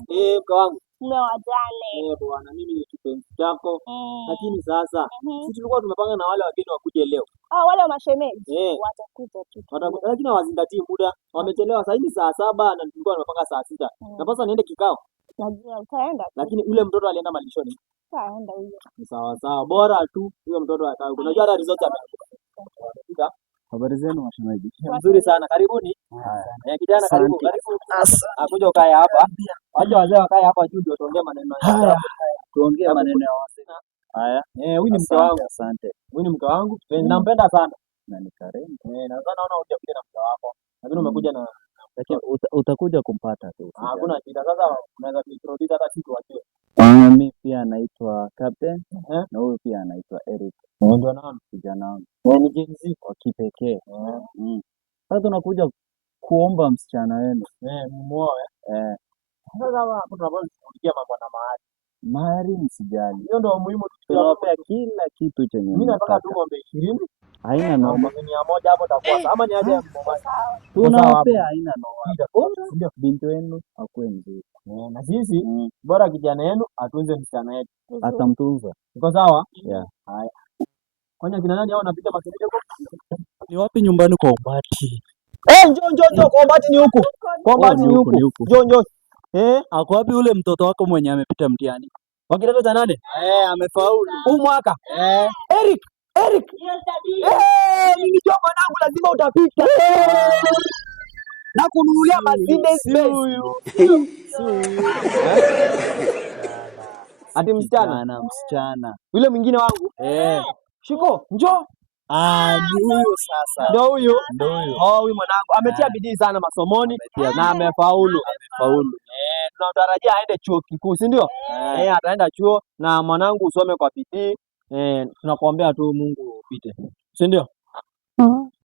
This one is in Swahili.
Mke wangu. Mume wa jane. Bwana mimi ni kipenzi chako. Lakini sasa sisi tulikuwa tumepanga na wale wageni wakuje leo. Wale wa mashemeji watakuja tu. Lakini hawazingatii muda. Wamechelewa saa hizi saa 7 na tulikuwa tumepanga saa 6. Napaswa niende kikao. Najua utaenda. Lakini ule mtoto alienda malishoni. Taenda huyo. Ni sawa. Bora tu huyo mtoto akae. Unajua hata resort amefika. Habari zenu mashemeji. Nzuri sana. Karibuni. Kijana karibu. Akuja ukae hapa. Waje wazee wakae hapa juu ndio tuongee maneno haya. Tuongee maneno ya wazee. Haya. Huyu ni mke wangu. Asante. Huyu ni mke wangu. Nampenda sana. Na ni karimu. Nadhani naona uje kuja na mke wako. Lakini umekuja na utakuja kumpata tu. Hakuna shida. Sasa unaweza kuintroduce hata kitu wajue. Mimi pia naitwa Captain na huyu pia anaitwa Eric. Ndio naona kijana wangu. Ni jinsi wa kipekee. Sasa tunakuja kuomba msichana wenu. Muoe. Sasa hapo tunapozungumzia mambo na mahari. Mahari msijali. Hiyo ndio muhimu, tunawapea kila kitu chenye mimi nataka tu ng'ombe 20. Haina noma. 100 hapo takuwa sawa, ama ni aje mmoja. Tunawapea haina noma. Ndio binti wenu akue mzuri. Na sisi bora kijana yenu atunze msichana yetu. Atamtunza. Uko sawa? Haya. Kwani kina nani hao wanapita makelele huko? Ni wapi nyumbani kwa Ombati? Njoo kwa Ombati ni huku. Kwa Ombati ni huku. Njoo. Ako wapi ule mtoto wako mwenye amepita mtihani? Wa kidato cha 8? Amefaulu. Huu mwaka? Eric. Yes daddy. Nilijua mwanangu lazima utapita. Na kununulia Mercedes Benz. Ati msichana. Yule mwingine wangu? Shiko, njoo. Ni huyo sasa. Ndio huyo. Huyu mwanangu ametia bidii sana masomoni na amefaulu. Tunatarajia aende chuo kikuu, si ndio? Ataenda chuo na mwanangu usome kwa bidii. Tunakuombea tu Mungu upite. Si ndio?